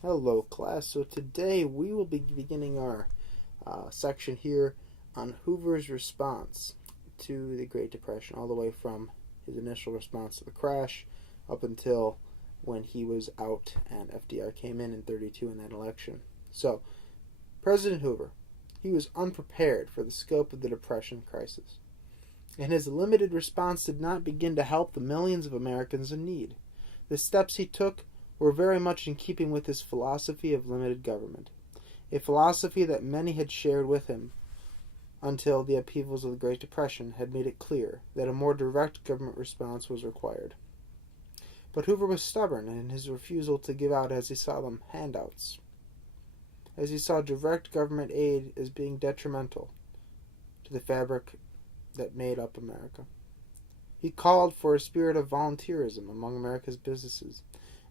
Hello, class. So today we will be beginning our section here on Hoover's response to the Great Depression, all the way from his initial response to the crash up until when he was out and FDR came in 32 in that election. So, President Hoover, he was unprepared for the scope of the Depression crisis, and his limited response did not begin to help the millions of Americans in need. The steps he took were very much in keeping with his philosophy of limited government, a philosophy that many had shared with him until the upheavals of the Great Depression had made it clear that a more direct government response was required. But Hoover was stubborn in his refusal to give out, as he saw them, handouts, as he saw direct government aid as being detrimental to the fabric that made up America. He called for a spirit of volunteerism among America's businesses,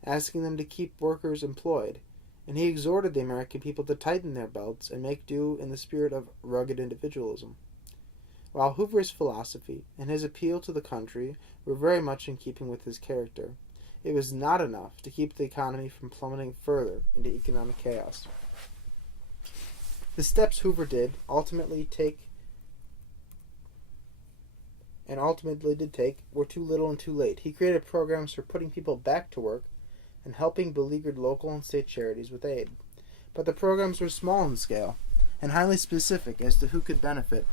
asking them to keep workers employed, and he exhorted the American people to tighten their belts and make do in the spirit of rugged individualism. While Hoover's philosophy and his appeal to the country were very much in keeping with his character, it was not enough to keep the economy from plummeting further into economic chaos. The steps Hoover did ultimately take were too little and too late. He created programs for putting people back to work and helping beleaguered local and state charities with aid. But the programs were small in scale and highly specific as to who could benefit,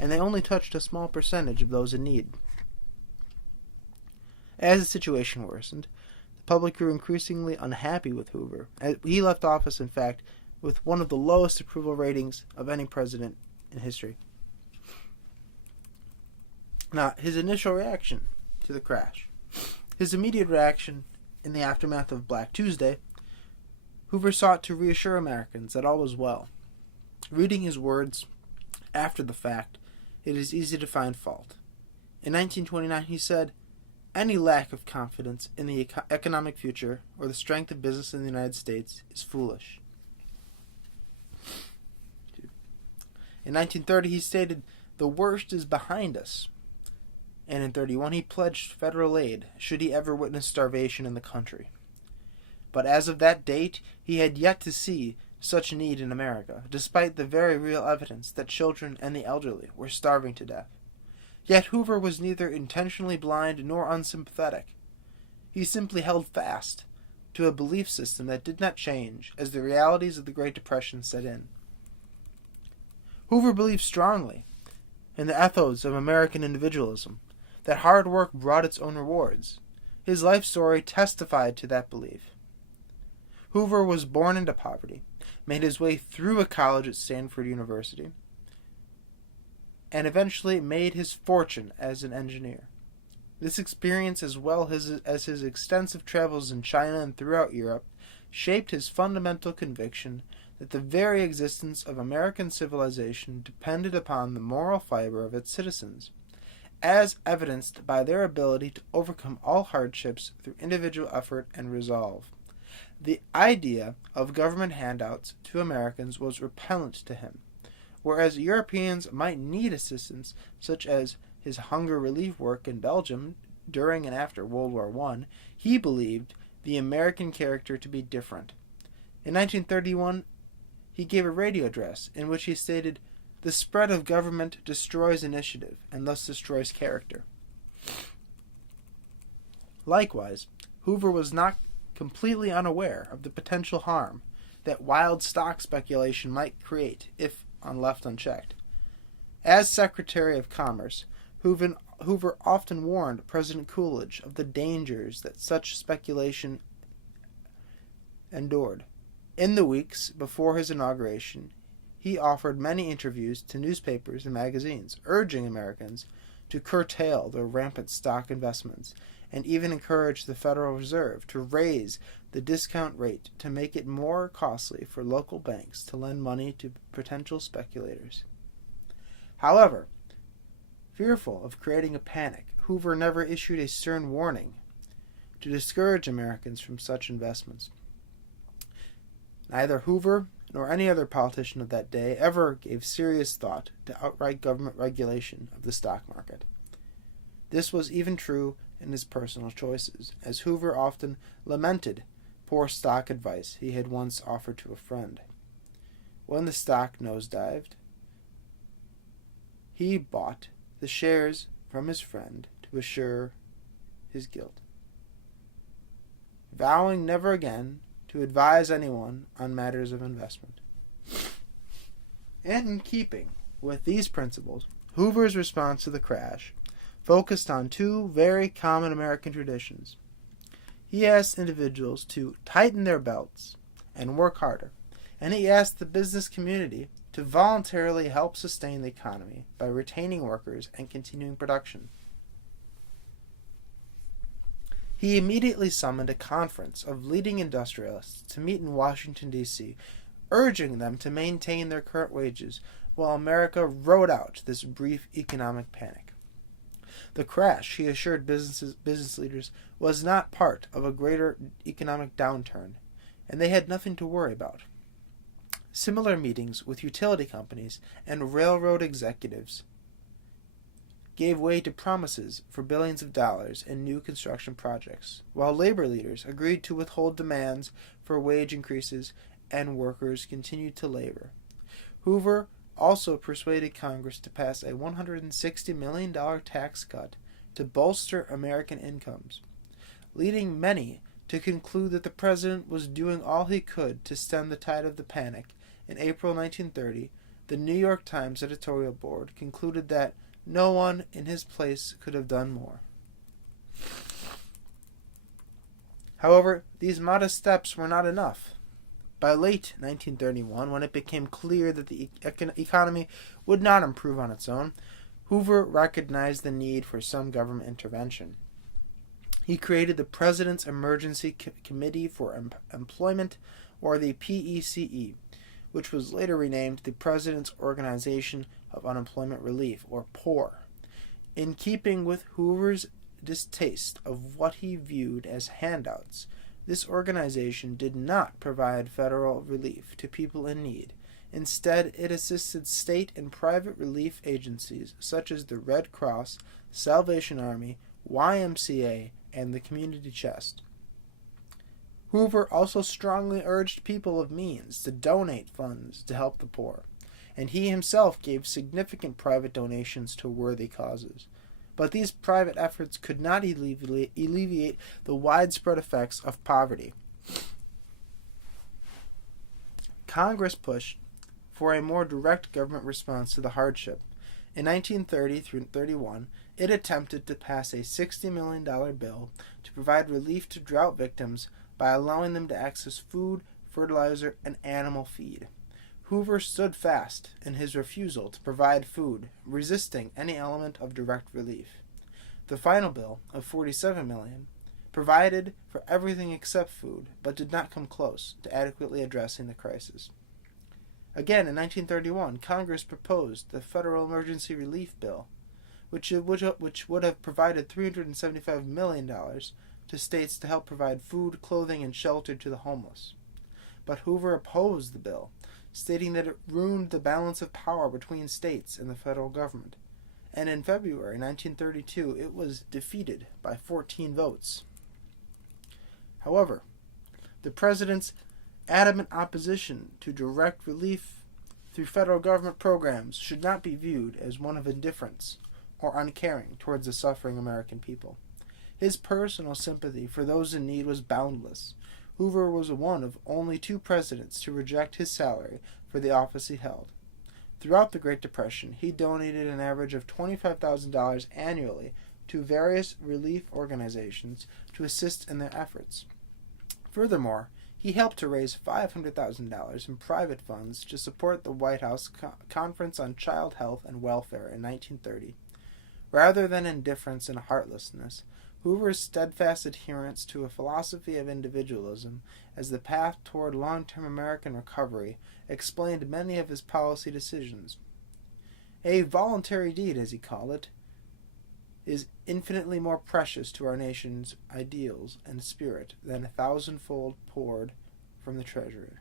and they only touched a small percentage of those in need. As the situation worsened, the public grew increasingly unhappy with Hoover. He left office, in fact, with one of the lowest approval ratings of any president in history. Now, his initial reaction to the crash. His immediate reaction in the aftermath of Black Tuesday, Hoover sought to reassure Americans that all was well. Reading his words after the fact, it is easy to find fault. In 1929, he said, "Any lack of confidence in the economic future or the strength of business in the United States is foolish." In 1930, he stated, "The worst is behind us." And in 1931, he pledged federal aid should he ever witness starvation in the country. But as of that date, he had yet to see such need in America, despite the very real evidence that children and the elderly were starving to death. Yet Hoover was neither intentionally blind nor unsympathetic. He simply held fast to a belief system that did not change as the realities of the Great Depression set in. Hoover believed strongly in the ethos of American individualism, that hard work brought its own rewards. His life story testified to that belief. Hoover was born into poverty, made his way through a college at Stanford University, and eventually made his fortune as an engineer. This experience, as well as his extensive travels in China and throughout Europe, shaped his fundamental conviction that the very existence of American civilization depended upon the moral fiber of its citizens, as evidenced by their ability to overcome all hardships through individual effort and resolve. The idea of government handouts to Americans was repellent to him. Whereas Europeans might need assistance, such as his hunger relief work in Belgium during and after World War I, he believed the American character to be different. In 1931, he gave a radio address in which he stated, "The spread of government destroys initiative and thus destroys character." Likewise, Hoover was not completely unaware of the potential harm that wild stock speculation might create if left unchecked. As Secretary of Commerce, Hoover often warned President Coolidge of the dangers that such speculation endured. In the weeks before his inauguration, he offered many interviews to newspapers and magazines, urging Americans to curtail their rampant stock investments, and even encouraged the Federal Reserve to raise the discount rate to make it more costly for local banks to lend money to potential speculators. However, fearful of creating a panic, Hoover never issued a stern warning to discourage Americans from such investments. Neither Hoover nor any other politician of that day ever gave serious thought to outright government regulation of the stock market. This was even true in his personal choices, as Hoover often lamented poor stock advice he had once offered to a friend. When the stock nosedived, he bought the shares from his friend to assure his guilt, vowing never again to advise anyone on matters of investment. And in keeping with these principles, Hoover's response to the crash focused on two very common American traditions. He asked individuals to tighten their belts and work harder, and he asked the business community to voluntarily help sustain the economy by retaining workers and continuing production. He immediately summoned a conference of leading industrialists to meet in Washington, D.C., urging them to maintain their current wages while America rode out this brief economic panic. The crash, he assured business leaders, was not part of a greater economic downturn, and they had nothing to worry about. Similar meetings with utility companies and railroad executives gave way to promises for billions of dollars in new construction projects, while labor leaders agreed to withhold demands for wage increases and workers continued to labor. Hoover also persuaded Congress to pass a $160 million tax cut to bolster American incomes, leading many to conclude that the president was doing all he could to stem the tide of the panic. In April 1930, the New York Times editorial board concluded that no one in his place could have done more. However, these modest steps were not enough. By late 1931, when it became clear that the economy would not improve on its own, Hoover recognized the need for some government intervention. He created the President's Emergency Committee for Employment, or the PECE, which was later renamed the President's Organization of Unemployment Relief, or POR. In keeping with Hoover's distaste of what he viewed as handouts, this organization did not provide federal relief to people in need. Instead, it assisted state and private relief agencies such as the Red Cross, Salvation Army, YMCA, and the Community Chest. Hoover also strongly urged people of means to donate funds to help the poor, and he himself gave significant private donations to worthy causes. But these private efforts could not alleviate the widespread effects of poverty. Congress pushed for a more direct government response to the hardship. In 1930 through 31, it attempted to pass a $60 million bill to provide relief to drought victims by allowing them to access food, fertilizer, and animal feed. Hoover stood fast in his refusal to provide food, resisting any element of direct relief. The final bill of $47 million provided for everything except food, but did not come close to adequately addressing the crisis. Again, in 1931, Congress proposed the Federal Emergency Relief Bill, which would have provided $375 million to states to help provide food, clothing, and shelter to the homeless. But Hoover opposed the bill, stating that it ruined the balance of power between states and the federal government. And in February 1932, it was defeated by 14 votes. However, the president's adamant opposition to direct relief through federal government programs should not be viewed as one of indifference or uncaring towards the suffering American people. His personal sympathy for those in need was boundless. Hoover was one of only 2 presidents to reject his salary for the office he held. Throughout the Great Depression, he donated an average of $25,000 annually to various relief organizations to assist in their efforts. Furthermore, he helped to raise $500,000 in private funds to support the White House Conference on Child Health and Welfare in 1930. Rather than indifference and heartlessness, Hoover's steadfast adherence to a philosophy of individualism as the path toward long-term American recovery explained many of his policy decisions. A voluntary deed, as he called it, is infinitely more precious to our nation's ideals and spirit than 1,000-fold poured from the treasury.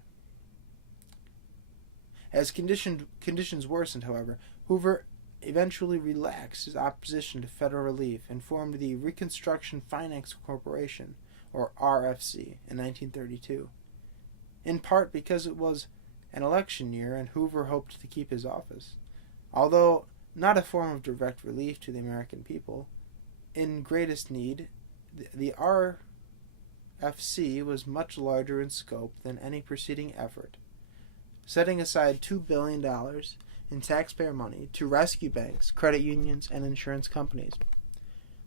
As conditions worsened, however, Hoover eventually relaxed his opposition to federal relief and formed the Reconstruction Finance Corporation, or RFC, in 1932, in part because it was an election year and Hoover hoped to keep his office. Although not a form of direct relief to the American people, in greatest need, the RFC was much larger in scope than any preceding effort, setting aside $2 billion in taxpayer money to rescue banks, credit unions, and insurance companies.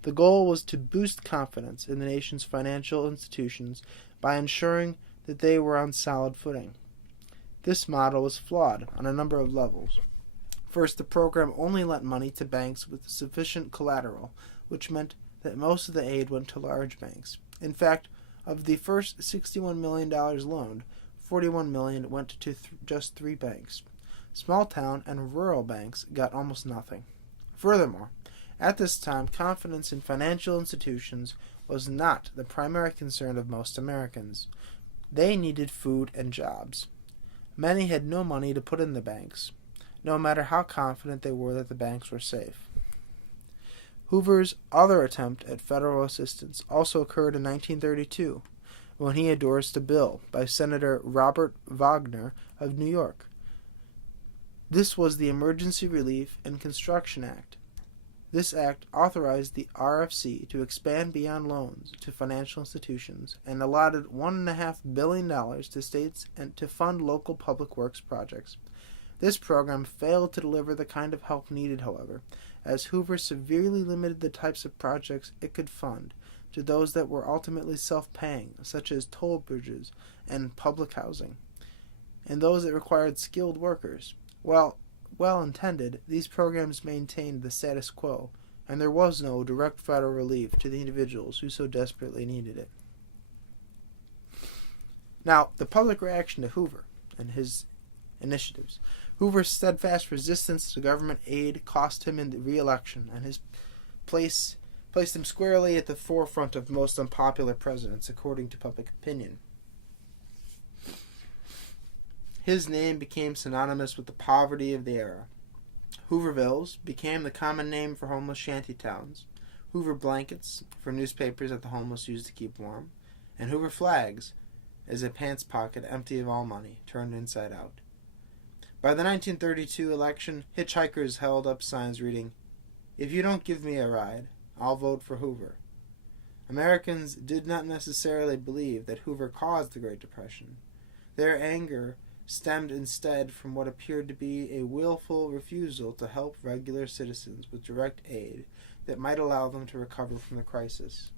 The goal was to boost confidence in the nation's financial institutions by ensuring that they were on solid footing. This model was flawed on a number of levels. First, the program only lent money to banks with sufficient collateral, which meant that most of the aid went to large banks. In fact, of the first $61 million loaned, $41 million went to just 3 banks. Small town and rural banks got almost nothing. Furthermore, at this time, confidence in financial institutions was not the primary concern of most Americans. They needed food and jobs. Many had no money to put in the banks, no matter how confident they were that the banks were safe. Hoover's other attempt at federal assistance also occurred in 1932, when he endorsed a bill by Senator Robert Wagner of New York. This was the Emergency Relief and Construction Act. This act authorized the RFC to expand beyond loans to financial institutions and allotted $1.5 billion to states and to fund local public works projects. This program failed to deliver the kind of help needed, however, as Hoover severely limited the types of projects it could fund to those that were ultimately self-paying, such as toll bridges and public housing, and those that required skilled workers. Well-intended, these programs maintained the status quo, and there was no direct federal relief to the individuals who so desperately needed it. Now, the public reaction to Hoover and his initiatives. Hoover's steadfast resistance to government aid cost him in the re-election, and placed him squarely at the forefront of most unpopular presidents, according to public opinion. His name became synonymous with the poverty of the era. Hoovervilles became the common name for homeless shanty towns, Hoover blankets for newspapers that the homeless used to keep warm, and Hoover flags as a pants pocket empty of all money, turned inside out. By the 1932 election, hitchhikers held up signs reading, "If you don't give me a ride, I'll vote for Hoover." Americans did not necessarily believe that Hoover caused the Great Depression. Their anger stemmed instead from what appeared to be a willful refusal to help regular citizens with direct aid that might allow them to recover from the crisis.